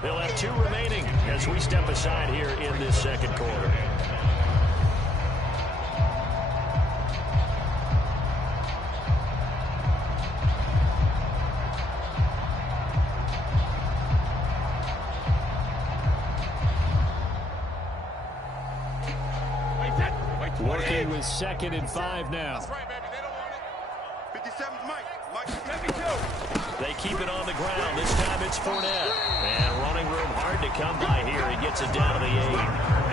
They'll have 2 remaining as we step aside here in this second quarter. Working with 2nd and 5 now. That's right, baby. They don't want it. 57's Mike. Mike, 72. They keep it on the ground. This time it's Fournette. And running room hard to come by here. He gets it down to the 8.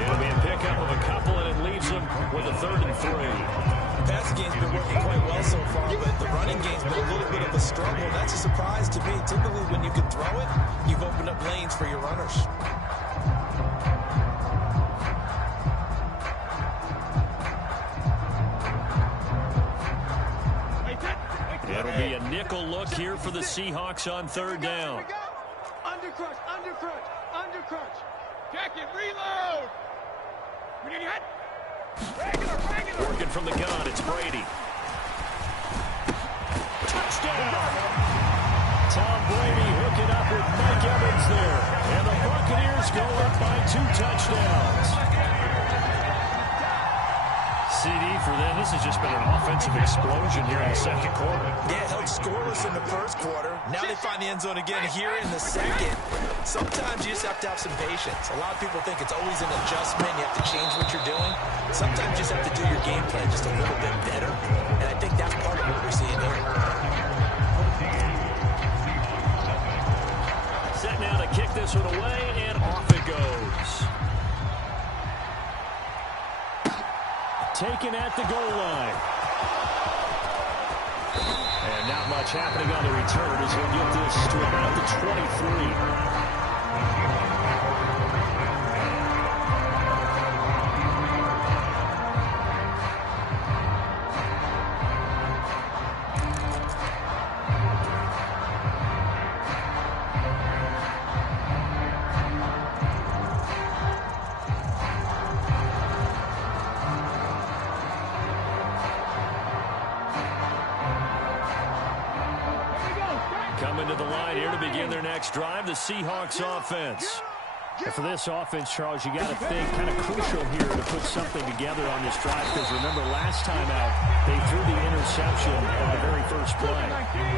It'll be a pickup of a couple, and it leaves them with a 3rd and 3. The passing game's been working quite well so far, but the running game's been a little bit of a struggle. That's a surprise to me. Typically, when you can throw it, you've opened up lanes for your runners. It'll be a nickel look here for the Seahawks on 3rd down. Undercrunch, undercrunch, undercrunch. Check it, reload. Regular. Working from the gun, it's Brady. Touchdown! Tom Brady hooking up with Mike Evans there. And the Buccaneers go up by 2 touchdowns. CD for them. This has just been an offensive explosion here in the second quarter. Yeah, held scoreless in the first quarter. Now they find the end zone again here in the second. Sometimes you just have to have some patience. A lot of people think it's always an adjustment. You have to change what you're doing. Sometimes you just have to do your game plan just a little bit better. And I think that's part of what we're seeing here. Set now to kick this one away, and off it goes. Taken at the goal line. And not much happening on the return as he'll get this to about the 23. Coming to the line here to begin their next drive, the Seahawks offense. And for this offense, Charles, you got to think kind of crucial here to put something together on this drive, because remember last time out, they threw the interception on the very first play.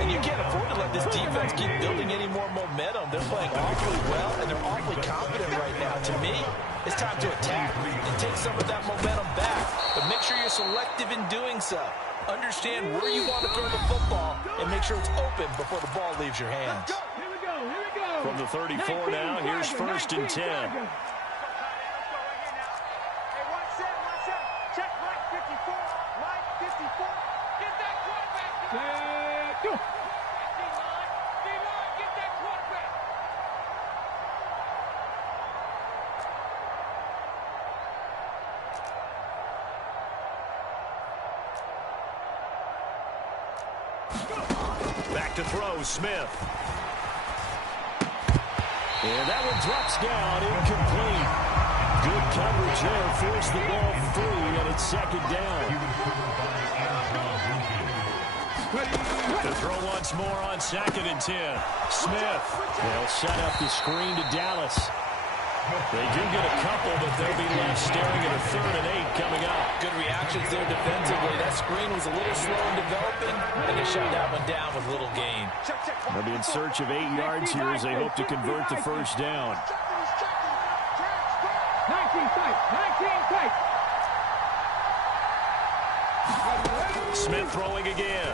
And you can't afford to let this defense keep building any more momentum. They're playing awfully well, and they're awfully confident right now. To me, it's time to attack and take some of that momentum back. But make sure you're selective in doing so. Understand where you want to throw the football and make sure it's open before the ball leaves your hands. Here we go. From the 34 now, here's 1st and 10. Hey, watch that. Check Mike 54. Mike 54. Get that quarterback. Go. D-line, get that quarterback. Back to throw, Smith. And that one drops down, incomplete. Good coverage there, forced the ball free, and it's 2nd down. To throw once more on 2nd and 10. Smith. They'll set up the screen to Dallas. They do get a couple, but they'll be left staring at a 3rd and 8 coming up. Good reactions there defensively. That screen was a little slow in developing, and they shut that one down with little gain. They'll be in search of 8 yards here as they hope to convert the first down. 19 tight. Smith throwing again.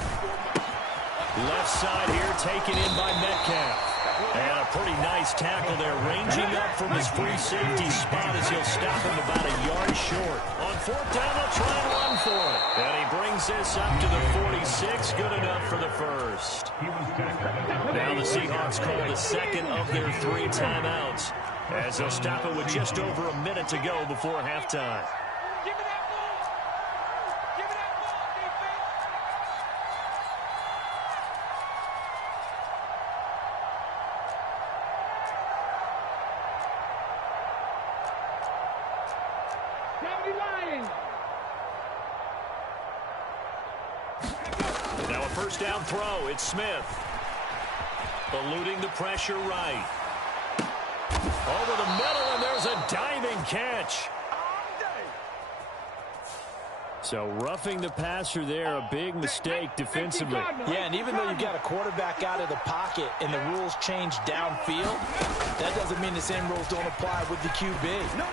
Left side here taken in by Metcalf. And a pretty nice tackle there, ranging up from his free safety spot as he'll stop him about a yard short. On 4th down, they'll try and run for it. And he brings this up to the 46, good enough for the first. Now the Seahawks call the 2nd of their 3 timeouts, as they'll stop it with just over a minute to go before halftime. Give me that ball. Defense. Now a 1st down throw. It's Smith. Eluding the pressure right. catch. So roughing the passer there, a big mistake defensively. Yeah, and even though you've got a quarterback out of the pocket and the rules change downfield, that doesn't mean the same rules don't apply with the QB.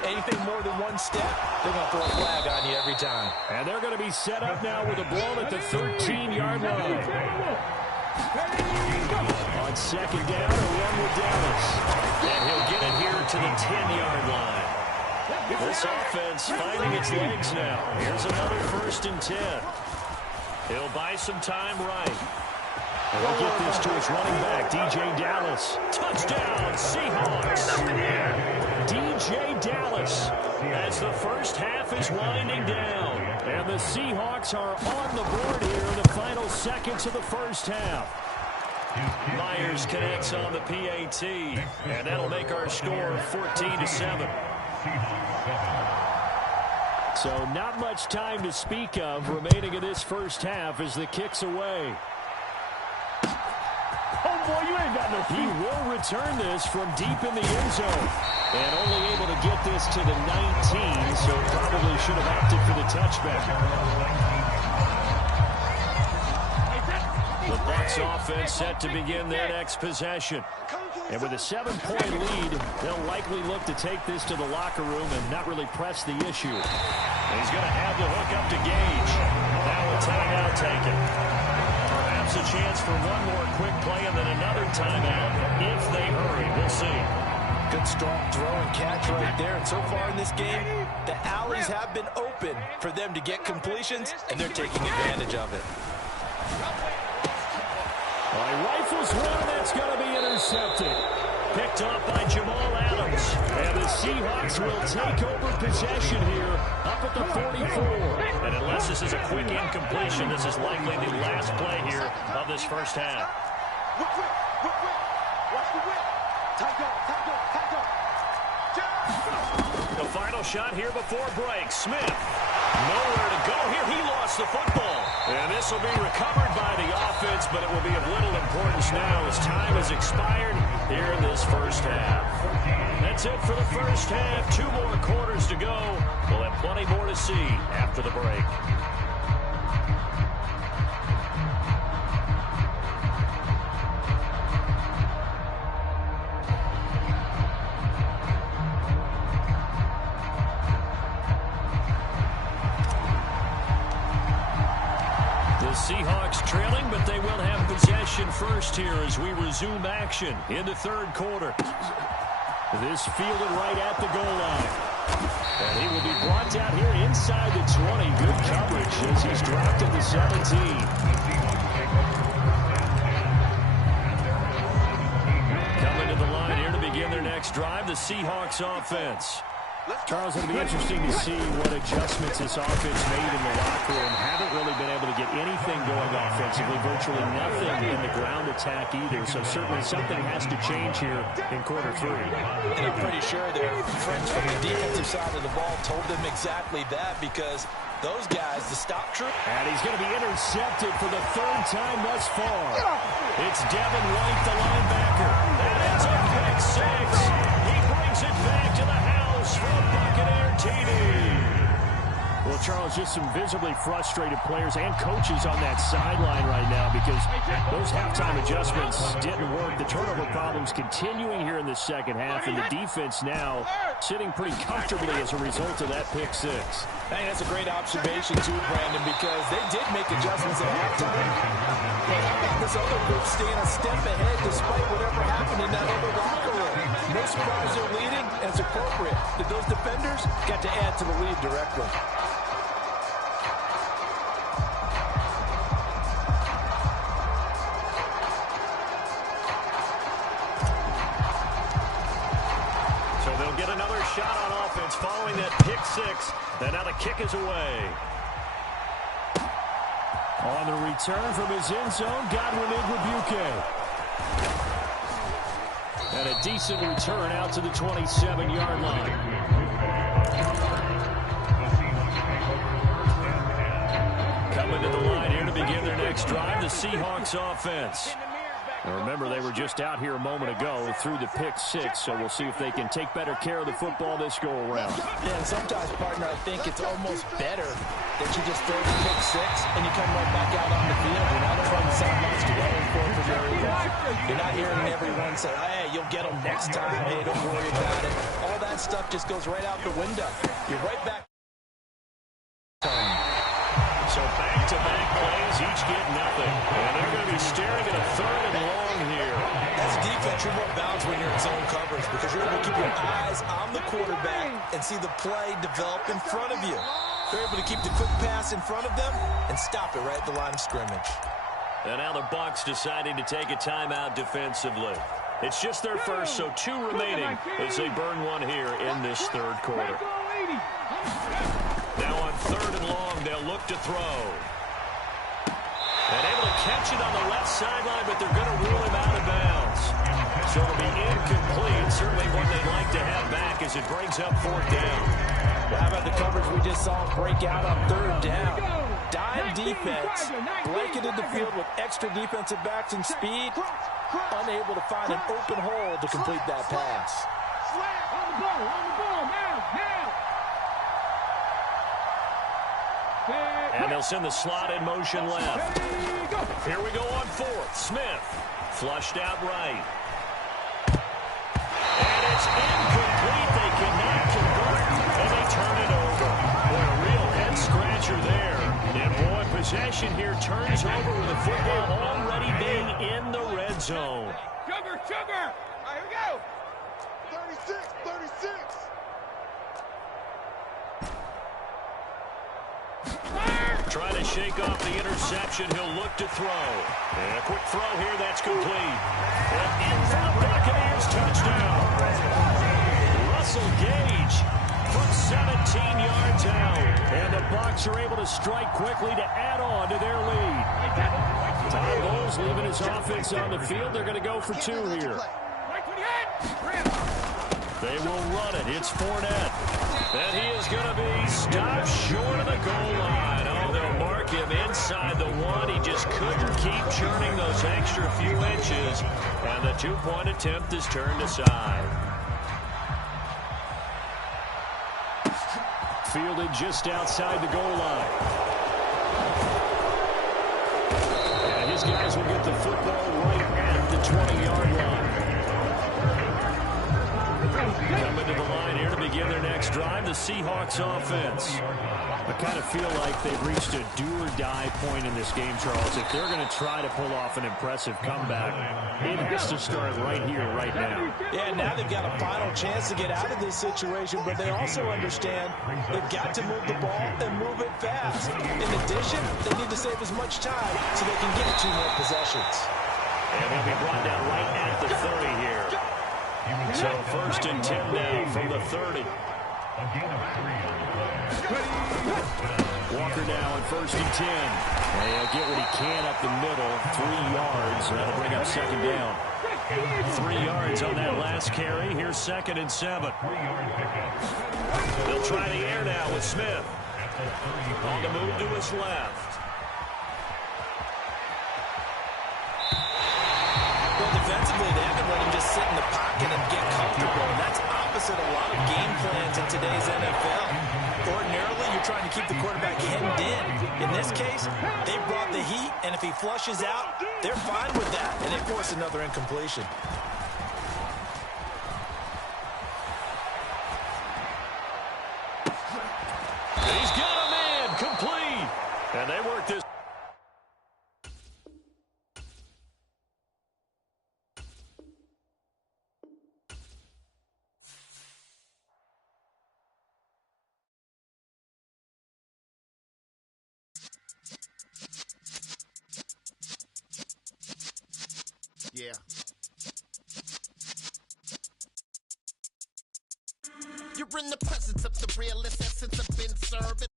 Anything more than one step, they're going to throw a flag on you every time. And they're going to be set up now with a ball at the 13-yard line. On second down, a run with Dallas. And he'll get it here to the 10-yard line. This offense finding its legs now. Here's another 1st and 10. He'll buy some time right. And he'll get this to his running back, DJ Dallas. Touchdown, Seahawks. DJ Dallas as the first half is winding down. And the Seahawks are on the board here in the final seconds of the first half. Myers connects on the PAT. And that'll make our score 14-7. So not much time to speak of remaining in this first half as the kick's away. Oh, boy, you ain't got no feet. He will return this from deep in the end zone. And only able to get this to the 19, so probably should have opted for the touchback. The Bucs offense set to begin their next possession. And with a 7-point lead, they'll likely look to take this to the locker room and not really press the issue. And he's going to have the hook up to Gage. Now a timeout taken. Perhaps a chance for one more quick play and then another timeout if they hurry. We'll see. Good strong throw and catch right there. And so far in this game, the alleys have been open for them to get completions, and they're taking advantage of it. He rifles one that's going to be intercepted. Picked up by Jamal Adams. And the Seahawks will take over possession here up at the 44. And unless this is a quick incompletion, this is likely the last play here of this first half. Watch the whip. The final shot here before break. Smith. Nowhere to go here. He lost the football. And this will be recovered by the offense, but it will be of little importance now as time has expired here in this first half. That's it for the first half. 2 more quarters to go. We'll have plenty more to see after the break. Seahawks trailing, but they will have possession first here as we resume action in the third quarter. This fielded right at the goal line. And he will be brought down here inside the 20. Good coverage as he's dropped at the 17. Coming to the line here to begin their next drive, the Seahawks offense. Charles, it'll be interesting to see what adjustments this offense made in the locker room. Haven't really been able to get anything going offensively, virtually nothing in the ground attack either. So certainly something has to change here in quarter 3. And I'm pretty sure their friends from the defensive side of the ball told them exactly that, because those guys, the stop troop. And he's going to be intercepted for the 3rd time thus far. It's Devin White, the linebacker. That ends up pick 6. He brings it back to the house from Buccaneer TD. Well, Charles, just some visibly frustrated players and coaches on that sideline right now because those halftime adjustments didn't work. The turnover problems continuing here in the second half, and the defense now sitting pretty comfortably as a result of that pick 6. Hey, that's a great observation, too, Brandon, because they did make adjustments at halftime. But how about this other group staying a step ahead despite whatever happened in that other locker room? No surprise they're leading, and it's appropriate that those defenders got to add to the lead directly. So they'll get another shot on offense following that pick 6. And now the kick is away. On the return from his end zone, Godwin Igwebuike. And a decent return out to the 27-yard line. Coming to the line here to begin their next drive, the Seahawks offense. And remember, they were just out here a moment ago through the pick six, so we'll see if they can take better care of the football this go-around. Yeah, and sometimes, partner, I think it's almost better that you just throw the pick six and you come right back out on the field. You're not trying to sidelines dwelling for it for very long. You're not hearing everyone say, hey, you'll get them next time. Hey, don't worry about it. All that stuff just goes right out the window. You're right back. So back-to-back plays, each get nothing. And they're going to be staring at a third and long here. As a defense, you're more balanced when you're in zone coverage because you're able to keep your eyes on the quarterback and see the play develop in front of you. They're able to keep the quick pass in front of them and stop it right at the line of scrimmage. And now the Bucs deciding to take a timeout defensively. It's just their first, so 2 remaining as they burn one here in this third quarter. Now on third and long, they'll look to throw. And able to catch it on the left sideline, but they're going to rule him out of bounds. So it'll be incomplete. Certainly one they'd like to have back as it brings up fourth down. Well, how about the coverage we just saw break out on third down? Dime defense, blanketed the field with extra defensive backs and speed, unable to find an open hole to complete that pass. On the ball, now. And they'll send the slot in motion left. Here we go on fourth. Smith flushed out right. And it's incomplete. They cannot convert, and they turn it over. Boy, a real head-scratcher there. And boy, possession here turns over with the football already being in the red zone. Sugar! All right, here we go. 36. Trying to shake off the interception. He'll look to throw. And a quick throw here. That's complete. And in for the Buccaneers. Touchdown. Russell Gage from 17 yards out. And the Bucs are able to strike quickly to add on to their lead. Todd Bowles leaving his offense on the field. They're going to go for 2 here. They will run it. It's Fournette. And he is going to be stopped short of the goal line. Oh, they'll mark him inside the 1. He just couldn't keep churning those extra few inches. And the 2-point attempt is turned aside. Fielded just outside the goal line. And his guys will get the football right at the 20-yard line. Coming to the line here to begin their next drive, the Seahawks offense. I kind of feel like they've reached a do-or-die point in this game, Charles. If they're going to try to pull off an impressive comeback, it has to start right here, right now. Yeah, now they've got a final chance to get out of this situation, but they also understand they've got to move the ball and move it fast. In addition, they need to save as much time so they can get 2 more possessions. And they'll be brought down right at the 30 here. So first and 10 now from the 30. Walker now on first and 10. And he'll get what he can up the middle, 3 yards. That'll bring up second down. 3 yards on that last carry. Here's second and 7. They'll try the air now with Smith. On the move to his left. Defensively, they haven't let him just sit in the pocket and get comfortable. And that's opposite a lot of game plans in today's NFL. Ordinarily, you're trying to keep the quarterback hemmed in. In this case, they brought the heat, and if he flushes out, they're fine with that, and they force another incompletion. He's got a man complete. And they work this. Yeah. You're in the presence of the realest essence of been serving.